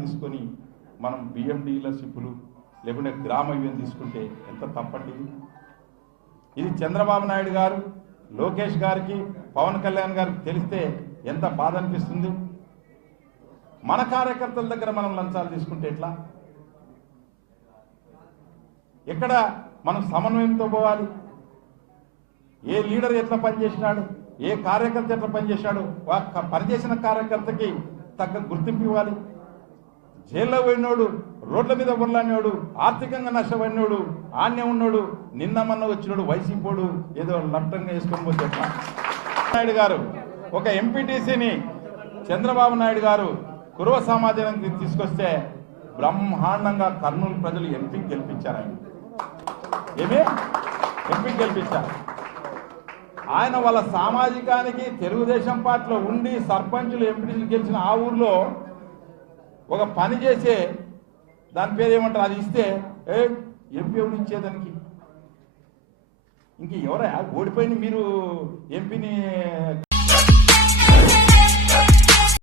తీసుకొని మనం బియ్యం డీలర్షిప్లు లేకుంటే గ్రామ ఇవన్నీ తీసుకుంటే ఎంత తప్పండి. ఇది చంద్రబాబు నాయుడు గారు, లోకేష్ గారికి, పవన్ కళ్యాణ్ గారికి తెలిస్తే ఎంత బాధ అనిపిస్తుంది. మన కార్యకర్తల దగ్గర మనం లంచాలు తీసుకుంటే ఎట్లా? ఎక్కడ మనం సమన్వయంతో పోవాలి? ఏ లీడర్ ఎట్లా పనిచేసినాడు, ఏ కార్యకర్త ఎట్లా పనిచేసినాడు, పనిచేసిన కార్యకర్తకి తగ్గ గుర్తింపు ఇవ్వాలి. జైల్లో పోయినోడు, రోడ్ల మీద ఉర్లాడినోడు, ఆర్థికంగా నష్టపోయినోడు, ఆన్యం ఉన్నాడు, నిన్నమన్న వచ్చినోడు వైసీపోడు ఏదో లట్టంగా వేసుకొని పోతే నాయుడు గారు ఒక ఎంపీటీసీని చంద్రబాబు నాయుడు గారు కురవ సమాజానికి తీసుకొస్తే బ్రహ్మాండంగా కర్నూలు ప్రజలు ఎంపీకి గెలిపించారు. ఏమి ఎంపీకి గెలిపించారు. ఆయన వాళ్ళ సామాజికానికి తెలుగుదేశం పార్టీలో ఉండి సర్పంచులు ఎంపీటీసీలు గెలిచిన ఆ ఊర్లో ఒక పని చేసే దాని పేరు ఏమంటారు, అది ఇస్తే ఎంపీ ఎవరు ఇచ్చేదానికి? ఇంక ఎవరా ఓడిపోయిన మీరు ఎంపీని